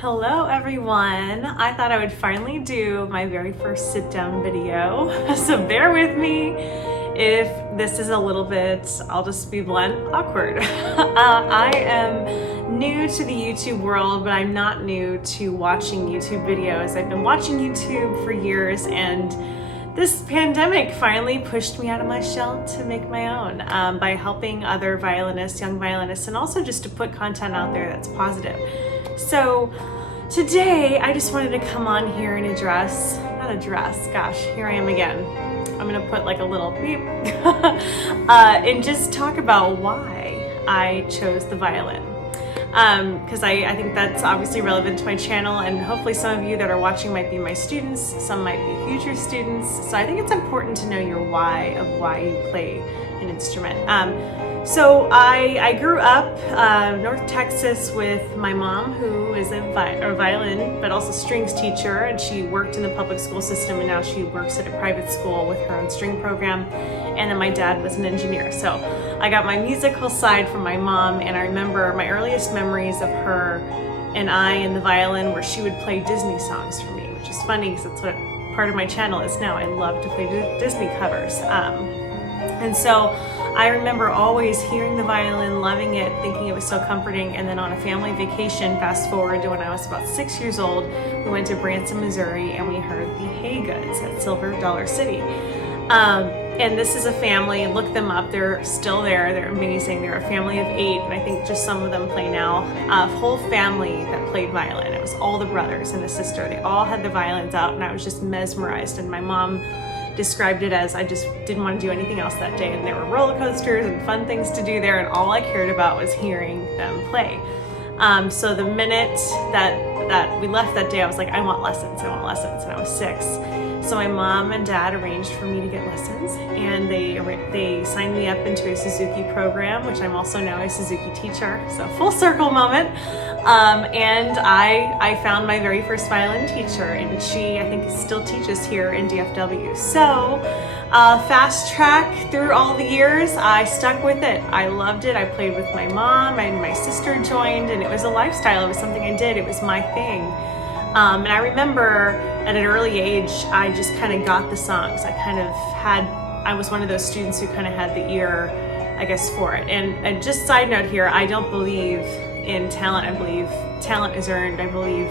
Hello everyone! I thought I would finally do my very first sit-down video, so bear with me if this is a little bit, I'll just be blunt, awkward. I am new to the YouTube world, but I'm not new to watching YouTube videos. I've been watching YouTube for years, and this pandemic finally pushed me out of my shell to make my own by helping other violinists, young violinists, and also just to put content out there that's positive. So today I just wanted to come on here and here I am again. I'm gonna put like a little beep and just talk about why I chose the violin. Because I think that's obviously relevant to my channel, and hopefully some of you that are watching might be my students, some might be future students. So I think it's important to know your why of why you play an instrument. So I grew up North Texas with my mom, who is a violin but also strings teacher, and she worked in the public school system, and now she works at a private school with her own string program. And then my dad was an engineer. So I got my musical side from my mom, and I remember my earliest memories of her and I and the violin where she would play Disney songs for me, which is funny because that's what part of my channel is now. I love to play Disney covers. And so I remember always hearing the violin, loving it, thinking it was so comforting. And then on a family vacation, fast forward to when I was about 6 years old, we went to Branson, Missouri, and we heard the Haygoods at Silver Dollar City. And this is a family, look them up, they're still there, they're amazing. They're a family of 8, and I think just some of them play now. A whole family that played violin. It was all the brothers and a sister. They all had the violins out, and I was just mesmerized. And my mom described it as I just didn't want to do anything else that day. And there were roller coasters and fun things to do there, and all I cared about was hearing them play. So the minute that we left that day, I was like, I want lessons, and I was 6. So my mom and dad arranged for me to get lessons, and they signed me up into a Suzuki program, which I'm also now a Suzuki teacher, so full circle moment. And I found my very first violin teacher, and she, I think, still teaches here in DFW. So fast track through all the years, I stuck with it. I loved it. I played with my mom, and my sister joined, and it was a lifestyle. It was something I did. It was my thing. And I remember at an early age, I just kind of got the songs. I was one of those students who kind of had the ear, I guess, for it. And just side note here, I don't believe in talent. I believe talent is earned. I believe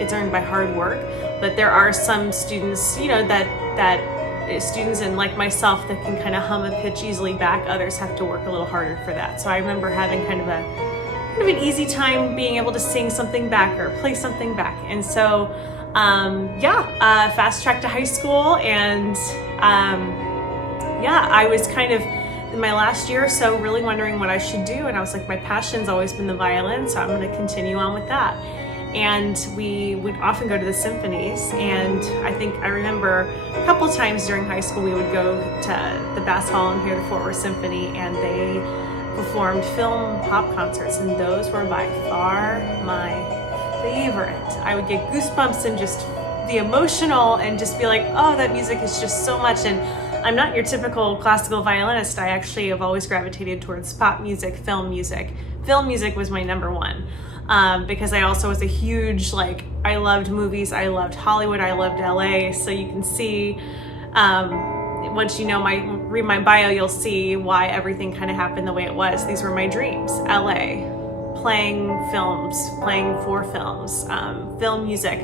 it's earned by hard work. But there are some students, that students and like myself that can kind of hum a pitch easily back. Others have to work a little harder for that. So I remember having kind of an easy time being able to sing something back or play something back. And so fast track to high school, and I was kind of in my last year or so really wondering what I should do, and I was like, my passion's always been the violin, so I'm going to continue on with that. And we would often go to the symphonies, and I remember a couple times during high school we would go to the Bass Hall and hear the Fort Worth Symphony, and they performed film pop concerts, and those were by far my favorite. I would get goosebumps and just the emotional, and just be like, oh, that music is just so much. And I'm not your typical classical violinist. I actually have always gravitated towards pop music, film music. Film music was my number one, because I also was a huge, I loved movies, I loved Hollywood, I loved LA. So you can see, once read my bio, you'll see why everything kind of happened the way it was. These were my dreams. LA, playing films, playing for films, film music.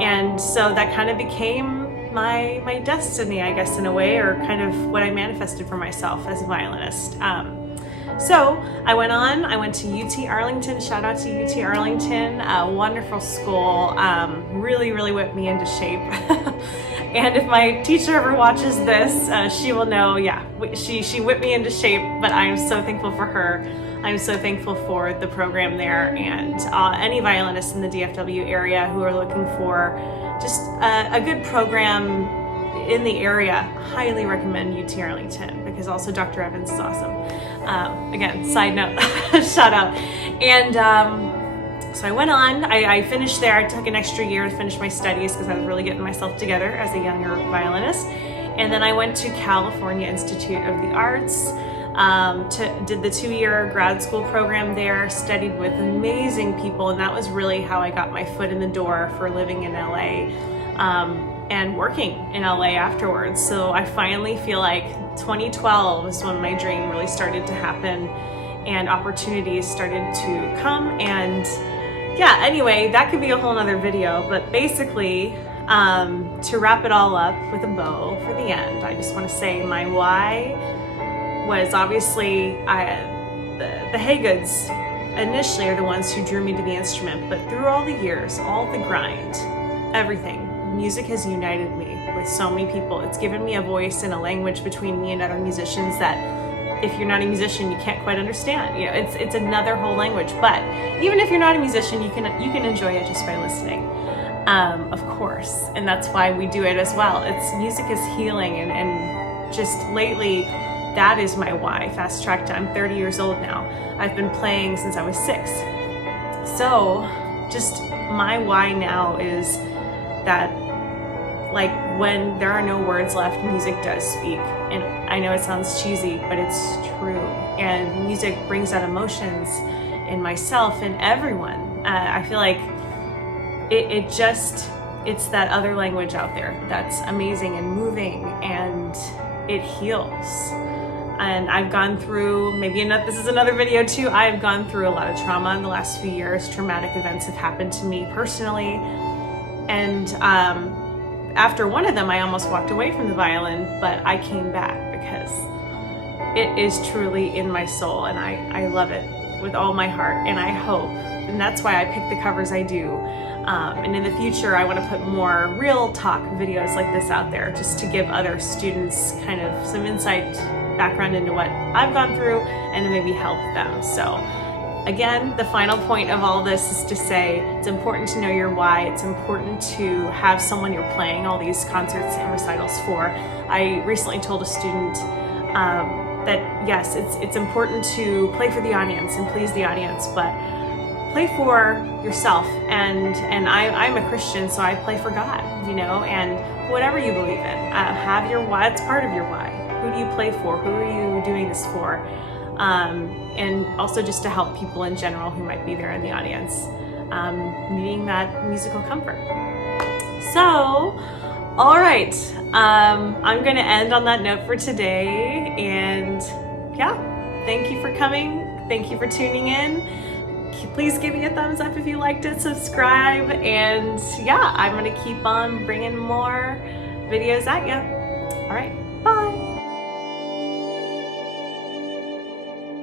And so that kind of became my destiny, I guess, in a way, or kind of what I manifested for myself as a violinist. So I went to UT Arlington. Shout out to UT Arlington, a wonderful school, really, really whipped me into shape. And if my teacher ever watches this, she will know, she whipped me into shape, but I am so thankful for her. I'm so thankful for the program there, and any violinists in the DFW area who are looking for just a good program in the area, highly recommend UT Arlington, because also Dr. Evans is awesome. Again, side note, shout out. And so I went on, I finished there. I took an extra year to finish my studies because I was really getting myself together as a younger violinist. And then I went to California Institute of the Arts. Did the 2-year grad school program there, studied with amazing people, and that was really how I got my foot in the door for living in LA and working in LA afterwards. So I finally feel like 2012 is when my dream really started to happen and opportunities started to come. And yeah, anyway, that could be a whole nother video, but basically, to wrap it all up with a bow for the end, I just want to say my why was obviously the Haygoods initially are the ones who drew me to the instrument, but through all the years, all the grind, everything, music has united me with so many people. It's given me a voice and a language between me and other musicians that if you're not a musician, you can't quite understand. You know, it's another whole language. But even if you're not a musician, you can enjoy it just by listening, of course. And that's why we do it as well. Music is healing, and just lately, that is my why. Fast track to I'm 30 years old now. I've been playing since I was 6. So just my why now is that, like, when there are no words left, music does speak. And I know it sounds cheesy, but it's true. And music brings out emotions in myself and everyone. I feel like it's that other language out there that's amazing and moving, and it heals. And I've gone through, this is another video too, I've gone through a lot of trauma in the last few years. Traumatic events have happened to me personally. And after one of them, I almost walked away from the violin, but I came back because it is truly in my soul, and I love it with all my heart, and I hope, and that's why I pick the covers I do. And in the future, I want to put more real talk videos like this out there, just to give other students kind of some insight, background into what I've gone through, and to maybe help them. So again, the final point of all this is to say it's important to know your why. It's important to have someone you're playing all these concerts and recitals for. I recently told a student that yes, it's important to play for the audience and please the audience, but play for yourself. And I'm a Christian, so I play for God, and whatever you believe in, have your why. It's part of your why. Who do you play for? Who are you doing this for? And also just to help people in general who might be there in the audience, needing that musical comfort. So, all right, I'm gonna end on that note for today, and yeah, thank you for coming. Thank you for tuning in. Please give me a thumbs up if you liked it, subscribe, and yeah, I'm gonna keep on bringing more videos at you. All right, bye.